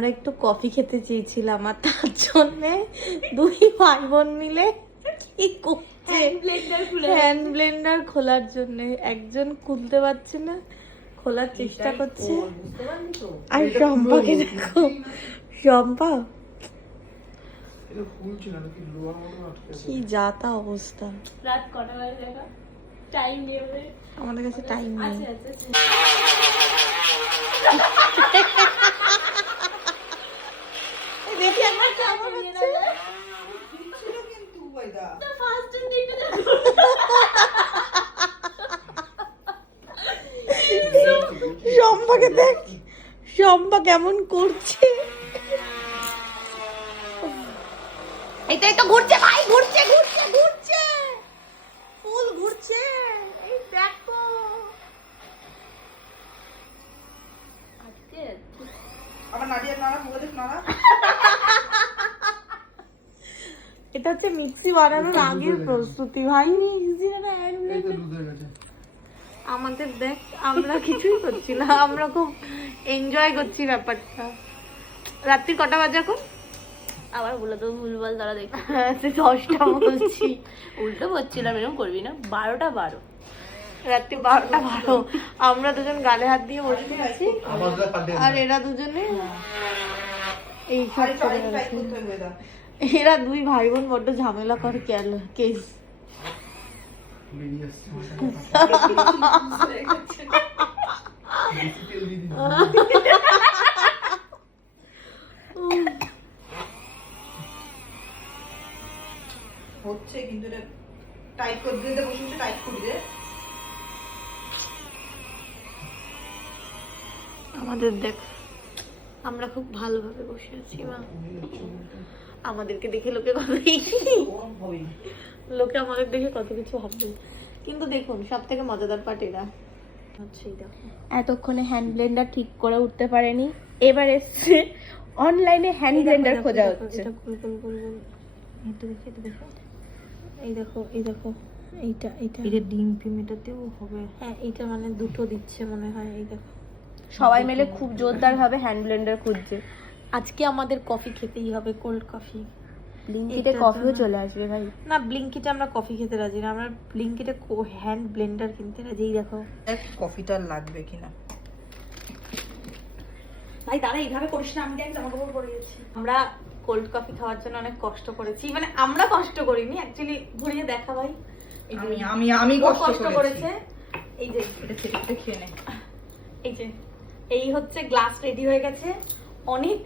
আমরা একটু কফি খেতে চেয়েছিলাম আর তার জন্য দুই ভাই বোন মিলে কি করছে হ্যান্ড ব্লেন্ডার খোলার জন্য। একজন খুলতে পারছে না, খোলার চেষ্টা করছে। আর শম্পাকে দেখো, শম্পা কি যাতা অবস্থা। রাত কটা বাজে দেখা টাইম নিয়ে আমাদের কাছে টাইম নেই। দেখি একবার কেমন হচ্ছে। শম্পাকে দেখ, শম্পা কেমন করছে। এটা এটা ঘুরছে ভাই, ঘুরছে ঘুরছে ঘুরছে, ফুল ঘুরছে। এই দেখো আবার নাড়িয়ে নাড়া মুখে দেখ নাড়া। এটা হচ্ছে মিক্সি বানানোর আগের প্রস্তুতি ভাই। আমাদের দেখ, আমরা কিছুই করছি না, আমরা খুব এনজয় করছি ব্যাপারটা। রাত্রি কটা বাজে এখন? আবার বলে তো ভুলভাল তারা দেখে। হ্যাঁ, 10টা বলছি। উল্টো বলছিলাম, এরকম করবি না। 12টা 12, রাত্রি 12টা 12। আমরা দুজন গালে হাত দিয়ে বসে আছি আর এরা দুজনে এই সব করে বেড়াচ্ছে। এরা দুই ভাই বোন বড্ড ঝামেলা করে কেস। হচ্ছে কিন্তু এটা টাইট করে দিতে বসে টাইট করে দে। আমাদের দেখ, আমরা খুব ভালোভাবে বসে আছি মা। আমাদেরকে দেখে লোকে লোকে আমাদের দেখে কত কিছু ভাববে, কিন্তু দেখুন সব থেকে মজাদার পার্ট এরা। এতক্ষণে হ্যান্ড ব্লেন্ডার ঠিক করে উঠতে পারেনি, এবার এসছে অনলাইনে হ্যান্ড ব্লেন্ডার খোঁজা হচ্ছে। এই দেখো এই দেখো, এইটা এইটা এটা ডিম পিমেটাতেও হবে। হ্যাঁ, এইটা মানে দুটো দিচ্ছে মনে হয়। এই দেখো, সবাই মিলে খুব জোরদার ভাবে হ্যান্ড ব্লেন্ডার খুঁজছে। আজকে আমাদের কফি খেতেই হবে, কোল্ড কফি। ব্লিঙ্কিটে কফিও চলে আসবে ভাই। না, ব্লিঙ্কিটে আমরা কফি খেতে রাজি না, আমরা ব্লিঙ্কিটে হ্যান্ড ব্লেন্ডার কিনতে রাজি। এই দেখো দেখ কফিটা লাগবে কিনা। ভাই দাঁড়া, এইভাবে করিস না, আমি দেখ জামা কাপড় পরে গেছি। আমরা কোল্ড কফি খাওয়ার জন্য অনেক কষ্ট করেছি, মানে আমরা কষ্ট করিনি অ্যাকচুয়ালি। ঘুরিয়ে দেখা ভাই, আমি কষ্ট করেছে। এই যে এটা খেতে খেয়ে নে। এই যে এই হচ্ছে গ্লাস রেডি হয়ে গেছে। অনেক